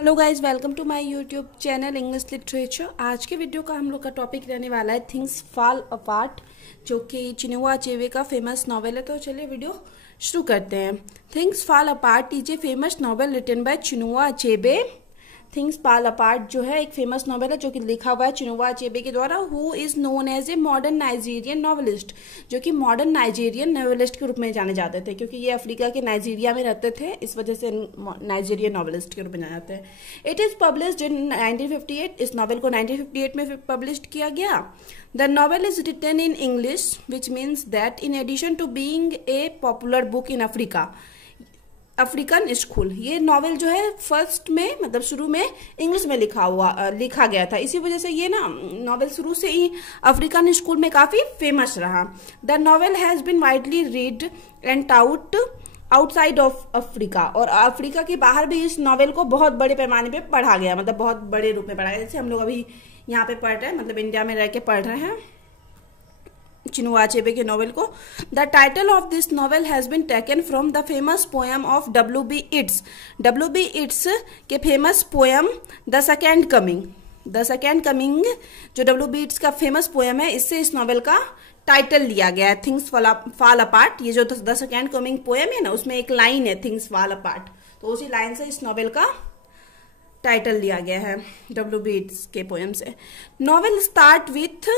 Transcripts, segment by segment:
Hello guys, welcome to my YouTube channel English literature. आज के video का हम लोग का टॉपिक रहने वाला है थिंग्स फॉल अपार्ट, जो कि चिनुआ अचेबे का फेमस नॉवेल है। तो चलिए वीडियो शुरू करते हैं। Things fall apart is a famous novel written by Chinua Achebe. Things fall apart जो है एक फेमस नॉवेल है जो कि लिखा हुआ है चिनुआ अचेबे के द्वारा, who is known as a modern Nigerian novelist, जो कि मॉडर्न नाइजीरियन नॉवेलिस्ट के रूप में जाने जाते थे, क्योंकि ये अफ्रीका के नाइजीरिया में रहते थे, इस वजह से नाइजीरियन नॉवेलिस्ट के रूप में जाने जाते हैं। It is published in 1958। इस नॉवेल को 1958 में पब्लिश किया गया। The novel is written in English, which means that in addition to being a popular book in Africa, African school, ये नॉवेल जो है फर्स्ट में मतलब शुरू में इंग्लिश में लिखा गया था। इसी वजह से ये ना नॉवेल शुरू से ही अफ्रीकन स्कूल में काफी फेमस रहा। The novel has been widely read and taught outside of Africa, और अफ्रीका के बाहर भी इस नॉवेल को बहुत बड़े पैमाने पे पढ़ा गया, मतलब बहुत बड़े रूप में पढ़ा गया। जैसे हम लोग अभी यहाँ पे पढ़ रहे हैं, मतलब इंडिया में रह के पढ़ रहे हैं चिनुआ अचेबे के नॉवेल को। The title of this novel has been taken from the famous poem of W.B. Yeats. W.B. Yeats के famous poem the second coming. The second coming जो W.B. इट्स का फेमस पोएम है, इससे इस novel का title लिया गया है थिंग्स फॉल अपार्ट। ये जो द सेकेंड कमिंग पोएम है ना, उसमें एक लाइन है थिंग्स फॉल अपार्ट, तो उसी लाइन से इस नॉवेल का टाइटल लिया गया है W.B. इट्स के पोएम से। Novel start with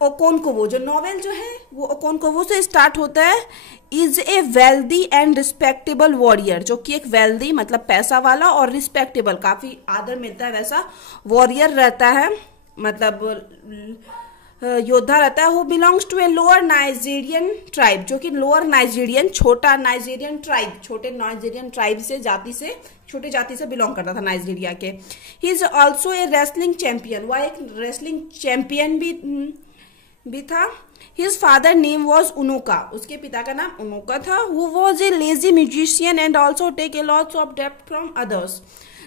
Okonkwo. जो नॉवेल जो है वो ओकोनकोवो से स्टार्ट होता है। Is a wealthy and respectable warrior, जो कि एक वेल्दी मतलब पैसा वाला और रिस्पेक्टेबल काफी आदर मिलता है वैसा वॉरियर रहता है, मतलब योद्धा रहता है। वो belongs to a lower Nigerian tribe, जो कि लोअर नाइजीरियन छोटा नाइजीरियन ट्राइब, छोटे नाइजीरियन ट्राइब से छोटे जाति से बिलोंग करता था नाइजीरिया के। He is also a wrestling champion, वह एक रेसलिंग चैंपियन भी था। His father name was Unoka, उसके पिता का नाम उनोका था। Who was a lazy musician and also take a lots of डेप्ट फ्रॉम अदर्स,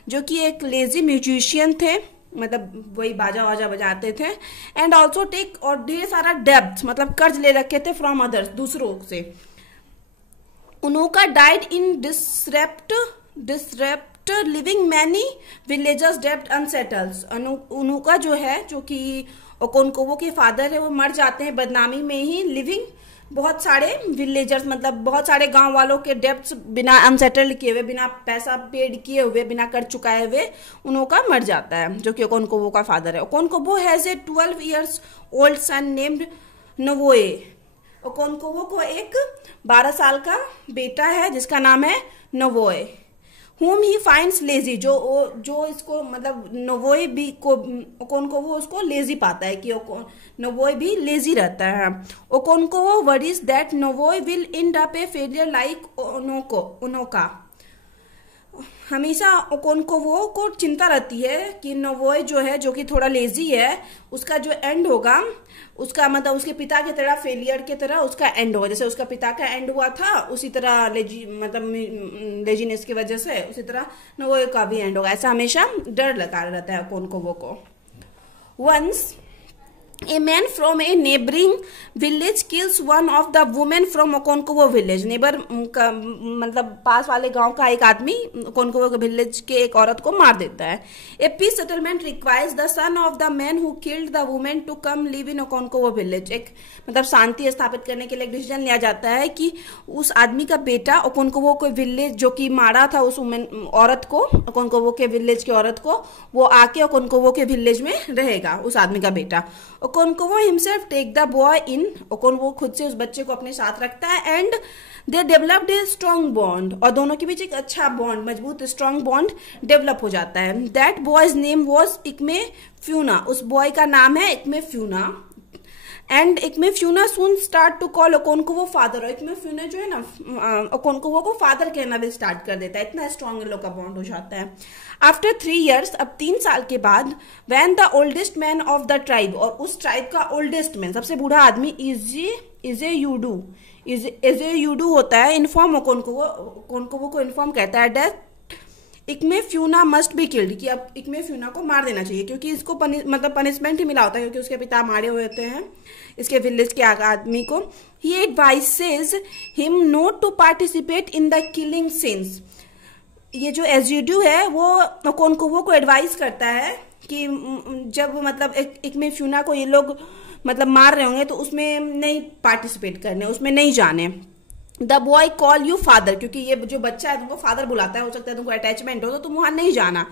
जो कि एक लेजी म्यूजिशियन थे, मतलब वही बाजा वाजा बजाते थे। एंड ऑल्सो टेक, और ढेर सारा डेप्ट मतलब कर्ज ले रखे थे फ्रॉम अदर्स, दूसरों से। Unoka died in disrepute living many villagers डेप्ट अनसेटल्स। उनोका जो है, जो कि ओकोनकोवो के फादर है, वो मर जाते हैं बदनामी में ही। लिविंग बहुत सारे विलेजर्स मतलब बहुत सारे गांव वालों के डेप्ट्स बिना अनसेटल्ड किए हुए, बिना पैसा पेड किए हुए, बिना कर चुकाए हुए उनका मर जाता है, जो कि ओकोनकोवो का फादर है। Okonkwo has a 12 years old son named Nwoye. Okonkwo को एक 12 साल का बेटा है जिसका नाम है नवोए। whom he finds lazy, जो इसको मतलब नवोए भी को ओकोनकोवो उसको लेजी पाता है कि नवोए भी लेजी रहता है। Okonkwo worries that Nwoye will end up a failure like Unoka. हमेशा ओकोनकोवो को चिंता रहती है कि नवोए जो है, जो कि थोड़ा लेजी है, उसका जो एंड होगा, उसका मतलब उसके पिता की तरह फेलियर की तरह उसका एंड होगा। जैसे उसका पिता का एंड हुआ था, उसी तरह लेजीनेस की वजह से उसी तरह नवोए का भी एंड होगा। ऐसा हमेशा डर लगा रहता है ओकोनकोवो को। Once A man from a neighboring village kills one of the women from Okonkwo village। Neighbour मतलब पास वाले गांव का एक आदमी ओकोनकोवो विलेज के एक औरत को मार देता है। A peace settlement requires the son of the man who killed the woman to come live in Okonkwo village। एक मतलब शांति स्थापित करने के लिए एक डिसीजन लिया जाता है कि उस आदमी का बेटा ओकोनकोवो के विलेज, जो कि मारा था उस औरत को, ओकोनकोवो के विलेज की औरत को, वो आके ओकोनकोवो के विलेज में रहेगा, उस आदमी का बेटा। Okonkwo himself take the boy in, Okonkwo खुद से उस बच्चे को अपने साथ रखता है। And they developed a strong bond, और दोनों के बीच एक अच्छा बॉन्ड, मजबूत स्ट्रॉन्ग बॉन्ड डेवलप हो जाता है। That boy's name was Ikemefuna, उस बॉय का नाम है Ikemefuna. And Ikemefuna soon start to call Okonkwo father, और इकमे फ्यूना जो है ना ओकोनकोवो को फादर कहना भी स्टार्ट कर देता है, इतना स्ट्रॉन्ग लोग का बॉन्ड हो जाता है। आफ्टर 3 years, अब 3 साल के बाद, when the oldest man of the tribe, और उस ट्राइब का ओल्डेस्ट मैन सबसे बूढ़ा आदमी इजे यूडू होता है, इन्फॉर्म ओकोनकोवो को इन्फॉर्म कहता है death Ikemefuna must be killed, कि अब इकमे फ्यूना को मार देना चाहिए, क्योंकि इसको मतलब पनिशमेंट ही मिला होता है, क्योंकि उसके पिता मारे हुए होते हैं इसके विलेज के आदमी को। He advises him not to participate in the killing scenes, ये जो एजिड्यू है वो कोनकोवो को एडवाइस करता है कि जब मतलब एक में फ्यूना को ये लोग मतलब मार रहे होंगे तो उसमें नहीं पार्टिसिपेट करने, उसमें नहीं जाने। The boy call you father, क्योंकि ये जो बच्चा है तुमको फादर बुलाता है, हो सकता है तुमको अटैचमेंट हो तो तुम वहां नहीं जाना।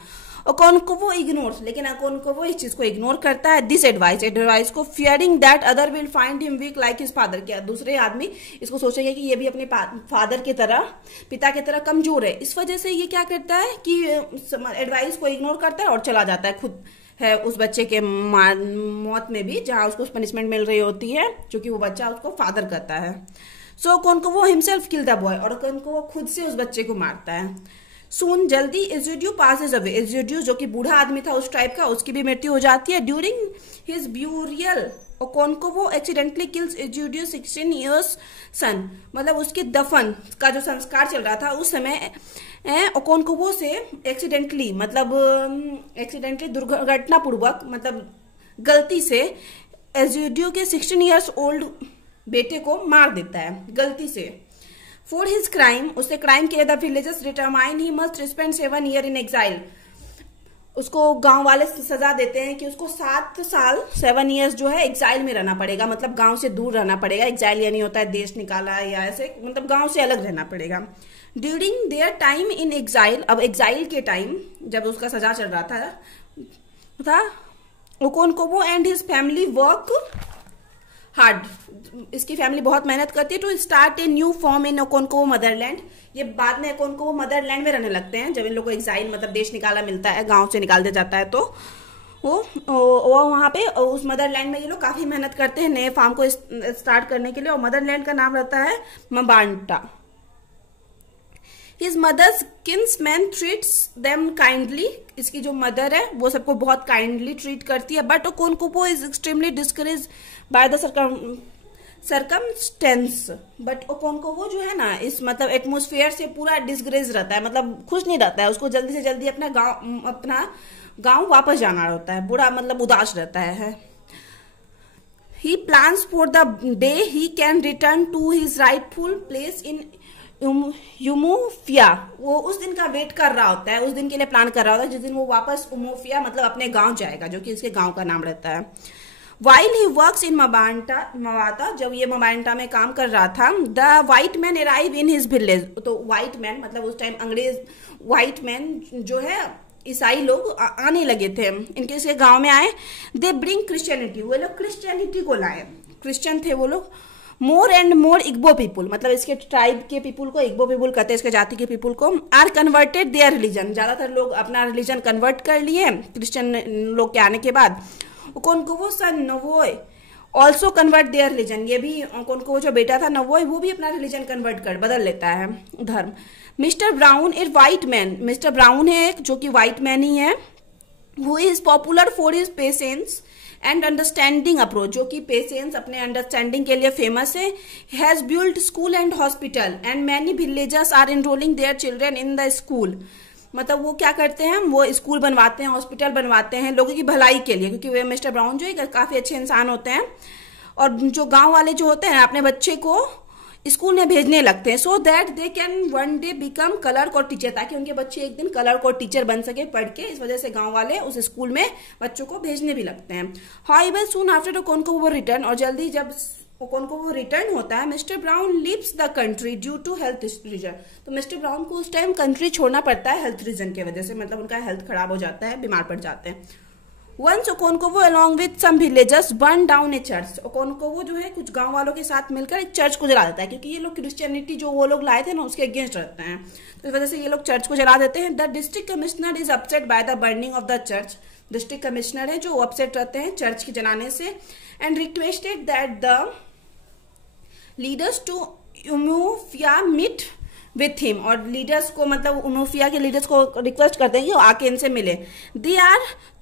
और कोनकोवो इग्नोर्स, लेकिन कोनकोवो इस चीज को इग्नोर करता है, दिस एडवाइस को, fearing that other will find him weak like his father, क्या दूसरे आदमी इसको सोचेंगे कि ये भी अपने फादर की तरह, पिता की तरह कमजोर है। इस वजह से ये क्या करता है कि एडवाइस को इग्नोर करता है और चला जाता है, खुद है उस बच्चे के मौत में भी, जहां उसको पनिशमेंट मिल रही होती है, क्योंकि वो बच्चा उसको फादर करता है। सो कोनकोवो हिमसेल्फ किल द बॉय, और कोनकोवो खुद से उस बच्चे को मारता है। सून, जल्दी, एजिड्यू पासेज अवे, एजिड्यू जो कि बूढ़ा आदमी था उस टाइप का, उसकी भी मृत्यु हो जाती है। During his burial Okonkwo accidentally kills Ezeudu 16 years son, मतलब उसके दफन का जो संस्कार चल रहा था उस समय कोनकोवो से एक्सीडेंटली दुर्घटना पूर्वक, मतलब गलती से एजिड्यू के 16 इयर्स ओल्ड बेटे को मार देता है गलती से। फॉर हिज क्राइम, उससे क्राइम किया, the villagers determine he must spend 7 year in exile, उसको गांव वाले सजा देते हैं कि उसको 7 साल 7 इयर्स जो है एग्जाइल में रहना पड़ेगा, मतलब गांव से दूर रहना पड़ेगा। एग्जाइल यानी होता है देश निकाला या ऐसे, मतलब गांव से अलग रहना पड़ेगा। During their time in exile, अब एग्जाइल के टाइम जब उसका सजा चल रहा था Okonkwo and his family work hard, इसकी फैमिली बहुत मेहनत करती है to start a new farm in Okonkwo motherland. ये बाद में कोनकोवो मदरलैंड में रहने लगते हैं जब इन लोग को एग्जाइल मतलब देश निकाला मिलता है, गांव से निकाल दिया जाता है, तो वो वहां पे उस मदरलैंड में ये लोग काफी मेहनत करते हैं नए फार्म को स्टार्ट करने के लिए, और मदरलैंड का नाम रहता है Mbanta. His mother's kinsmen treats them kindly, इसकी जो मदर है वो सबको बहुत काइंडली ट्रीट करती है। But Okonkwo is extremely discourage by the circumstances, but Okonkwo जो है ना इस मतलब एटमोस्फेयर से पूरा डिस्करेज रहता है, मतलब खुश नहीं रहता है, उसको जल्दी से जल्दी अपना गांव वापस जाना होता है, बुरा मतलब उदास रहता है। He plans for the day he can return to his rightful place in Umuofia, वो उस दिन का वेट कर रहा होता है, उस दिन के लिए प्लान कर रहा होता है जिस दिन वो वापस उमोफिया मतलब अपने गांव जाएगा, जो कि इसके गांव का नाम रहता है। वाइल ही वर्क्स इन मवाता, जब ये मवांटा में काम कर रहा था, the white man arrive in his village, तो व्हाइट मैन मतलब उस टाइम अंग्रेज व्हाइट मैन जो है ईसाई लोग आने लगे थे, इनके इसके गांव में आए। दे ब्रिंग क्रिश्चियनिटी, वो लोग क्रिश्चियनिटी को लाए, क्रिश्चियन थे वो लोग। More and more Igbo people, मतलब इसके ट्राइब के पीपुल को इग्बो पीपुल कहते हैं, इसके जाति के पीपुल को, आर कन्वर्टेड देयर रिलीजन, ज्यादातर लोग अपना रिलीजन कन्वर्ट कर लिए क्रिश्चियन लोग के आने के बाद। कोनकोवो सन नवोय ऑल्सो कन्वर्ट देयर रिलीजन, ये भी कोनकोवो जो बेटा था नवोय वो भी अपना रिलीजन कन्वर्ट कर बदल लेता है धर्म। Mister Brown a white man, Mister Brown है एक जो कि व्हाइट मैन ही है, who is popular for his patience and understanding approach, जो कि पेशेंस अपने अंडरस्टैंडिंग के लिए फेमस है। Has build school and hospital and many villagers are enrolling their children in the school, मतलब वो क्या करते हैं, वो स्कूल बनवाते हैं, हॉस्पिटल बनवाते हैं लोगों की भलाई के लिए, क्योंकि वे मिस्टर ब्राउन जो है काफी अच्छे इंसान होते हैं, और जो गांव वाले जो होते हैं अपने बच्चे को स्कूल में भेजने लगते हैं, so that they can one day become clerk और टीचर, ताकि उनके बच्चे एक दिन क्लर्क और टीचर बन सके पढ़ के। इस वजह से गांव वाले उस स्कूल में बच्चों को भेजने भी लगते हैं। However soon after Okonkwo return, और जल्दी जब कोनकोवो रिटर्न होता है, Mister Brown leaves the country due to health reason, तो मिस्टर ब्राउन को उस टाइम कंट्री छोड़ना पड़ता है हेल्थ रीजन की वजह से, मतलब उनका हेल्थ खराब हो जाता है, बीमार पड़ जाते हैं। Once Okonkwo along with some villagers burn down a church, Okonkwo जो है कुछ गांव वालों के साथ मिलकर एक चर्च को जला देता है, क्योंकि ये लोग क्रिश्चियनिटी जो वो लोग लाए थे ना उसके अगेंस्ट रहते हैं, तो इस वजह से ये लोग चर्च को जला देते हैं। The district commissioner is upset by the burning of the church, district commissioner है जो अपसेट रहते हैं चर्च के जलाने से, and requested that the leaders to Umuofia meet with him, और लीडर्स को मतलब उमोफिया के लीडर्स को रिक्वेस्ट करते हैं कि वो आके इनसे मिले। They are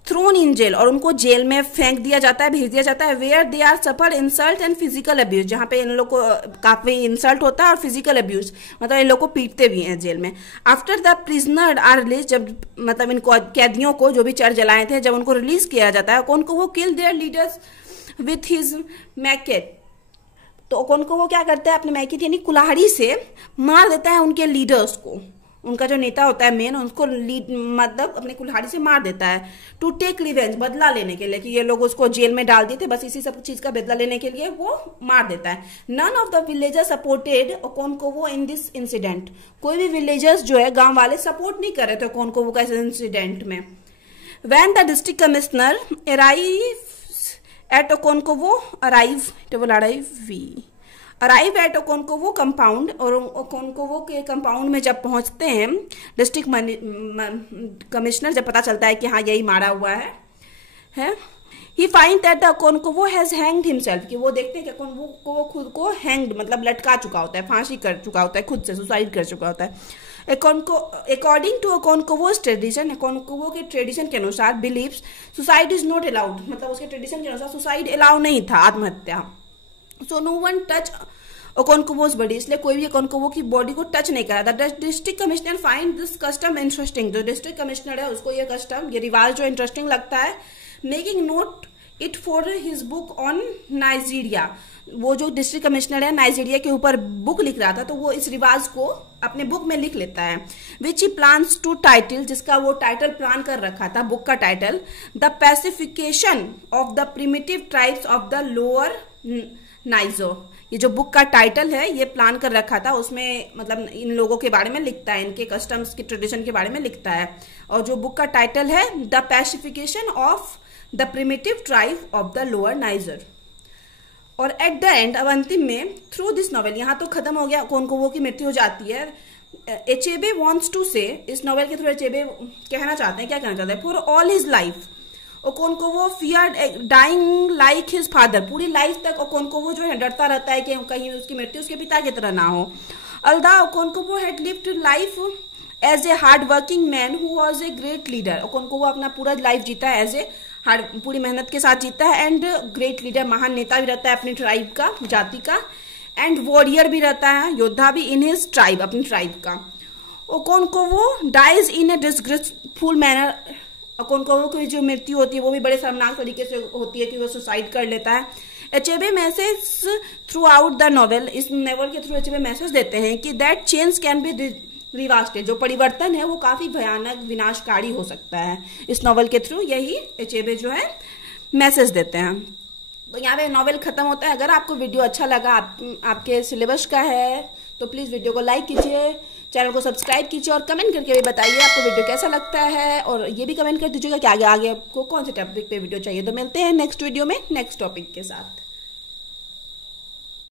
thrown in jail, और उनको जेल में फेंक दिया जाता है, भेज दिया जाता है। Where they are suffer insult and physical abuse, जहाँ पे इन लोग को काफी इंसल्ट होता है और फिजिकल अब्यूज, मतलब इन लोग को पीटते भी हैं जेल में। After the prisoner are release, जब मतलब इन कैदियों को जो भी चर्च जलाए थे जब उनको रिलीज किया जाता है, Okonkwo kill their leaders with his machete, तो कोनकोवो क्या करता है अपने मैकेट यानी कुल्हाड़ी से मार देता है उनके लीडर्स को, उनका जो नेता होता है मेन, उसको लीड मतलब अपने कुल्हाड़ी से मार देता है टू टेक रिवेंज, बदला लेने के लिए कि ये लोग उसको जेल में डाल दिए थे, बस इसी सब चीज का बदला लेने के लिए वो मार देता है। None of the villagers supported Okonkwo in this incident, कोई भी विलेजर्स जो है गांव वाले सपोर्ट नहीं कर रहे थे ओकोनकोवो का इस इंसिडेंट में। When the district commissioner at Okonkwo arrive at Okonkwo compound, और ओकोनकोवो के कंपाउंड में जब पहुंचते हैं डिस्ट्रिक्ट कमिश्नर, जब पता चलता है कि हाँ यही मारा हुआ है he find that the Okonkwo has hanged himself, कि वो देखते हैं कि ओकोनकोवो खुद को हैंग्ड मतलब लटका चुका होता है, फांसी कर चुका होता है, खुद से सुसाइड कर चुका होता है। According to Okonkwo's tradition, Okonkwo के ट्रेडिशन के अनुसार believes suicide is not allowed, मतलब उसके ट्रेडिशन के अनुसार सुसाइड अलाउ नहीं था, आत्महत्या। So no one touch Okonkwo's body, इसलिए कोई भी ओकोनकोवो की बॉडी को टच नहीं करा था। District commissioner find this custom interesting, जो डिस्ट्रिक्ट कमिश्नर है उसको ये कस्टम, ये रिवाज जो इंटरेस्टिंग लगता है। Making note it for his book on Nigeria, वो जो डिस्ट्रिक्ट कमिश्नर है नाइजीरिया के ऊपर बुक लिख रहा था, तो वो इस रिवाज को अपने बुक में लिख लेता है। Which he plans to title, जिसका वो टाइटल प्लान कर रखा था, बुक का title the pacification of the primitive tribes of the lower Niger. ये जो बुक का टाइटल है ये प्लान कर रखा था, उसमें मतलब इन लोगों के बारे में लिखता है, इनके कस्टम्स के ट्रेडिशन के बारे में लिखता है। और जो बुक का टाइटल है the pacification of the primitive tribe of the lower Niger. और एट द एंड, अब अंतिम में, थ्रू दिस नॉवेल, यहाँ तो खत्म हो गया, ओकोनकोवो की मृत्यु हो जाती है। एचेबे वॉन्ट्स टू से, इस नॉवेल के थ्रू एचेबे कहना चाहते हैं, क्या कहना चाहते हैं, for all his life Okonkwo feared dying like his father, पूरी लाइफ तक ओकोनकोवो जो है डरता रहता है कि कहीं उसकी मृत्यु उसके पिता की तरह ना हो। Although Okonkwo had lived life as a hard working man who was a great leader, Okonkwo अपना पूरा लाइफ जीता है एज ए हार्ड, पूरी मेहनत के साथ जीता है, एंड ग्रेट लीडर, महान नेता भी रहता है अपनी ट्राइब का, जाति का, एंड वॉरियर भी रहता है, योद्धा भी इन हिज ट्राइब, अपनी ट्राइब का। Okonkwo dies in a disgraceful manner, Okonkwo की जो मृत्यु होती है वो भी बड़े शर्मनाक तरीके से होती है कि वो सुसाइड कर लेता है। Achebe message throughout the novel, इस नॉवेल के थ्रू एचेबे मैसेज देते हैं कि that change can be revisited, जो परिवर्तन है वो काफी भयानक विनाशकारी हो सकता है। इस नॉवेल के थ्रू यही एचेबे जो है मैसेज देते हैं। तो यहाँ पे नॉवेल खत्म होता है। अगर आपको वीडियो अच्छा लगा, आपके सिलेबस का है, तो प्लीज वीडियो को लाइक कीजिए, चैनल को सब्सक्राइब कीजिए और कमेंट करके भी बताइए आपको वीडियो कैसा लगता है, और ये भी कमेंट कर दीजिएगा कि आगे आपको कौन से टॉपिक पे वीडियो चाहिए। तो मिलते हैं नेक्स्ट वीडियो में नेक्स्ट टॉपिक के साथ।